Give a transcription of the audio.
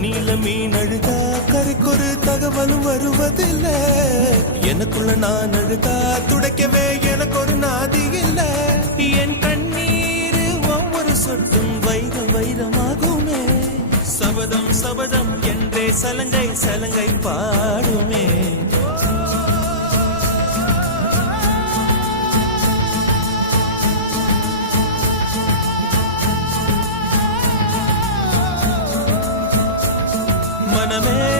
தண்ணியில மீன் அழுதா கரைக்கொரு தகவலும் வருவதில்லை. எனக்குள்ள நான் அழுதா துடைக்கவே எனக்கு ஒரு நாதி இல்ல. என் கண்ணீர் ஒவ்வொரு சொட்டும் வைரம் வைரமாகுமே. சபதம் சபதம் என்றே சலங்கை சலங்கை பாடுமே. மனமே